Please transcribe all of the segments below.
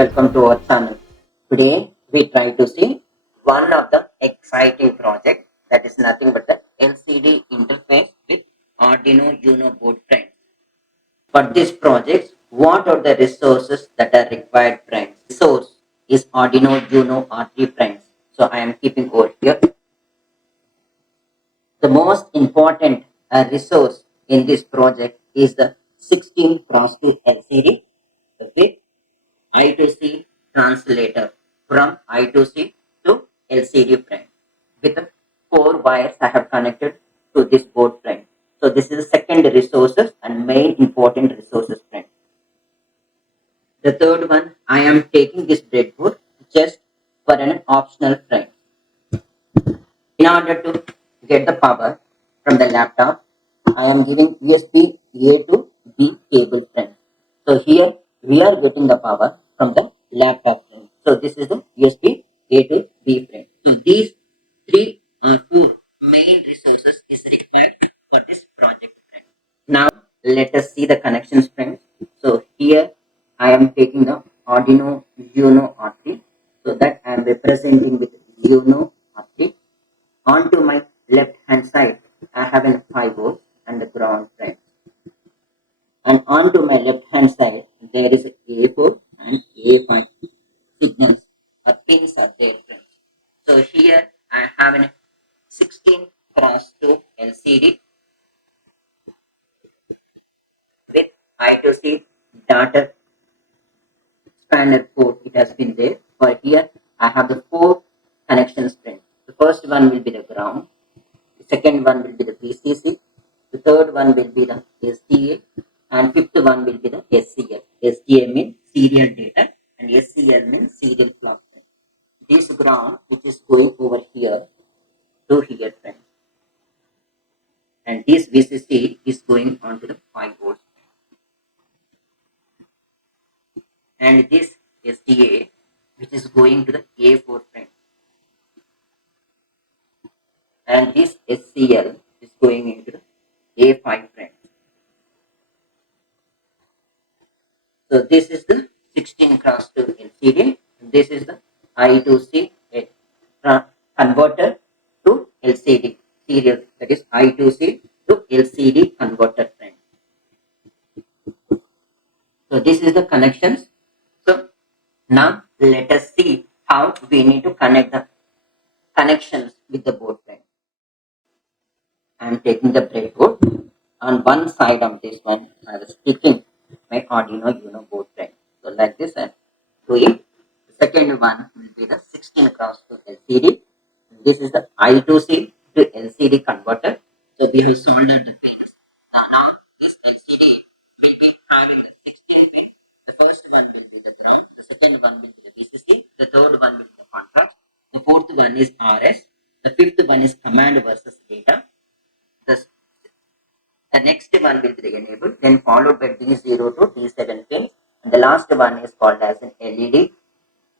welcome to our channel. Today we try to see one of the exciting project that is nothing but the LCD interface with Arduino Uno board friends. For this project, what are the resources that are required friends? Resource is Arduino Uno R3 friends. So I am keeping over here. The most important resource in this project is the 16 cross 2 LCD with I2C translator from I2C to LCD frame with the 4 wires I have connected to this board frame. So this is the second resources and main important resources frame. The third one, I am taking this breadboard just for an optional frame. In order to get the power from the laptop, I am giving USB A to B cable frame. So here we are getting the power from the laptop frame. So this is the USB A to B frame. So these three or four main resources is required for this project frame. Now let us see the connections friends. So here I am taking the Arduino Uno R3. So that I am representing with Uno R3. Onto my left hand side, I have an 5 volts and the ground frame. And onto my left hand side, there is a A4 and A5 signals or pins are there. Friends. So here I have a 16 cross 2 LCD with I2C data spanner port. It has been there. For here, I have the 4 connections. Friends. The first one will be the ground. The second one will be the VCC. The third one will be the SDA. And fifth one will be the SCL. SDA means serial data and SCL means serial clock. This ground which is going over here to here friends. And this VCC is going onto the 5 volts. And this SDA which is going to the A4 friend. And this SCL is going into the A5 friend. So this is the 16 cross 2 LCD. This is the I2C converter to LCD serial. That is I2C to LCD converter friend. So this is the connections. So now let us see how we need to connect the connections with the board friend. I am taking the breadboard. On one side of this one, I was sticking my Arduino Uno board friend. So like this I do it. The second one will be the 16 cross 2 LCD. This is the I2C to LCD converter. So we have soldered the pins. Now this LCD will be having a 16 pin. The first one will be the ground. The second one will be the VCC. The third one will be the contrast. The fourth one is RS. The fifth one is command versus data. The next one will be the enable, then followed by D0 to D7 pins. And the last one is called as an LED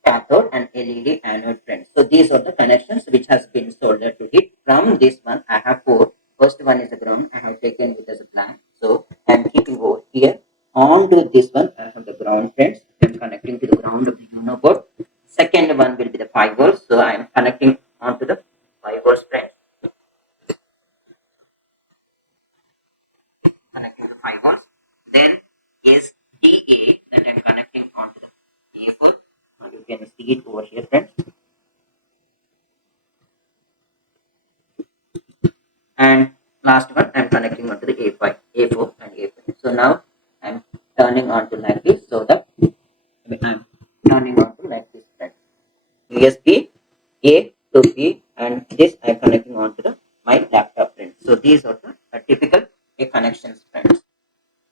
cathode and LED anode friends. So these are the connections which has been soldered to it. From this one, I have 4. First one is the ground. I have taken it as a blank. So I am keeping over here. On to this one, I have the ground friends. I am connecting to the ground of the Uno board. Second one will be the 5 volts. So I am connecting onto the 5 volts friends. Connecting to 5 volts. Then is DA that I'm connecting onto the A4. You can see it over here, friends. And last one, I'm connecting onto the A5, A4 and A5. So now I'm turning on to like this, so that I'm turning on to like this, friends. USB A to B, and this I'm connecting onto the my laptop, friends. So these are the typical connections, friends.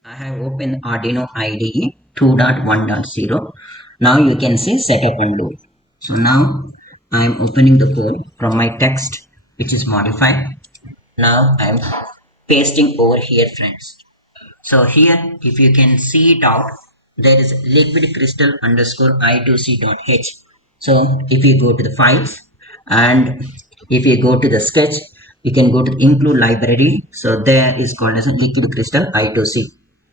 I have opened Arduino IDE 2.1.0. Now you can see setup and load. So now I am opening the code from my text which is modified. Now I am pasting over here, friends. So here if you can see it out, there is liquid crystal underscore I2C.h. So if you go to the files and if you go to the sketch, you can go to the include library. So there is called as a liquid crystal I2C.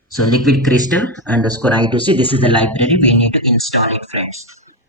So liquid crystal underscore I2C, this is the library we need to install it, friends.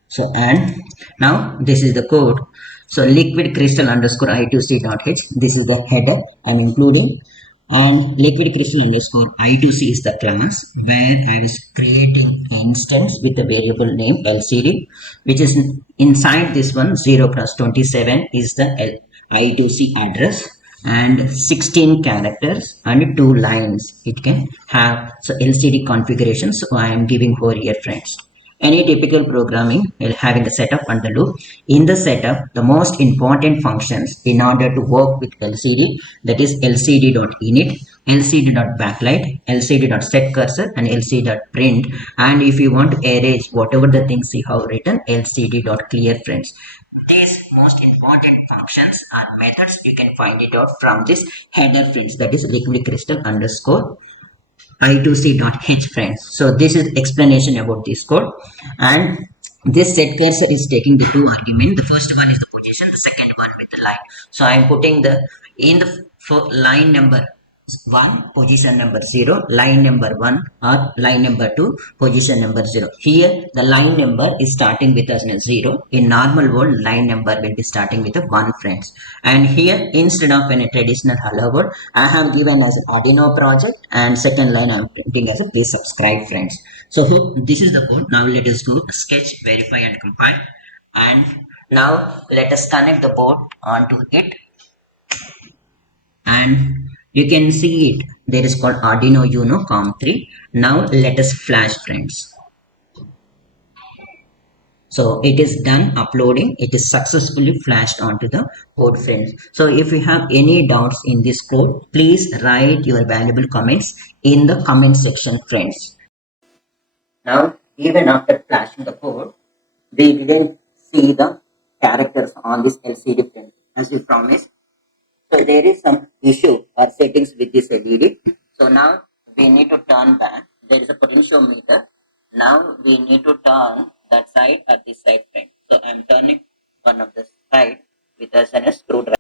So and now this is the code. So liquid crystal underscore I2C dot h, this is the header I'm including, and liquid crystal underscore I2C is the class where I was creating instance with the variable name LCD, which is inside this one 0 plus 27 is the I2C address, and 16 characters and 2 lines it can have. So LCD configuration, so I am giving over here, friends. Any typical programming will having the setup and the loop. In the setup, the most important functions in order to work with LCD, that is lcd.init, lcd.backlight, lcd.setCursor, and lcd.print. And if you want to erase whatever the things you have written, lcd.clear, friends. These most important functions are methods. You can find it out from this header, friends. That is liquid crystal underscore I2C.h, friends. So this is explanation about this code, and this set cursor is taking the two arguments. The first one is the position, the second one with the line. So I am putting the in the for line number 1 position number 0, line number 1 or line number 2 position number 0. Here the line number is starting with a 0. In normal world, line number will be starting with a 1, friends. And here instead of a traditional hello world, I have given as an Arduino project, and second line I am printing as a please subscribe, friends. So this is the code. Now let us go sketch, verify and compile, and now let us connect the board onto it, and you can see it there is called Arduino Uno COM3. Now let us flash, friends. So it is done uploading, it is successfully flashed onto the code, friends. So if you have any doubts in this code, please write your valuable comments in the comment section, friends. Now even after flashing the code, we didn't see the characters on this LCD, friends, as we promised. So there is some issue or settings with this LED. So now we need to turn back. There is a potentiometer. Now we need to turn that side or this side, friend. So I'm turning one of the side with us and a screwdriver.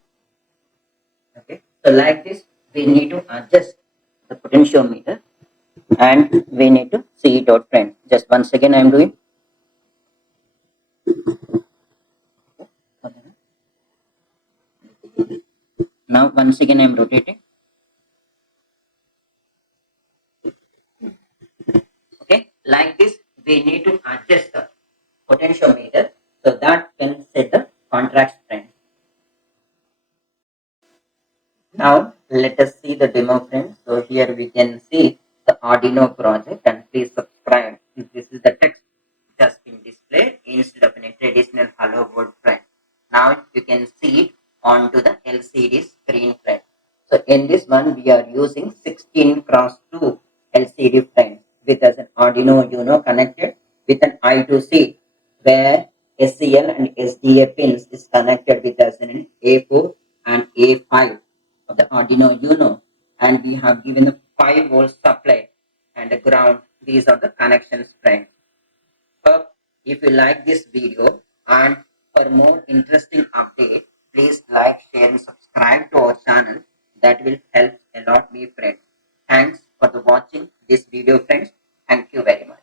Okay. So like this, we need to adjust the potentiometer and we need to see it out, friend. Just once again I'm doing. Now once again I'm rotating. Okay, like this, we need to adjust the potentiometer so that can set the contrast, friend. Now let us see the demo, friend. So here we can see the Arduino project, and please subscribe. This is the text just been displayed instead of a traditional hello world, friend. Now you can see it onto the LCD screen, friend. So in this one we are using 16 cross 2 LCD, friend, with as an Arduino Uno connected with an I2C, where SCL and SDA pins is connected with as an A4 and A5 of the Arduino Uno, and we have given a 5 volt supply and a ground. These are the connections, friends. Hope if you like this video, and for more interesting update, please like, share and subscribe to our channel. That will help a lot me, friends. Thanks for the watching this video, friends. Thank you very much.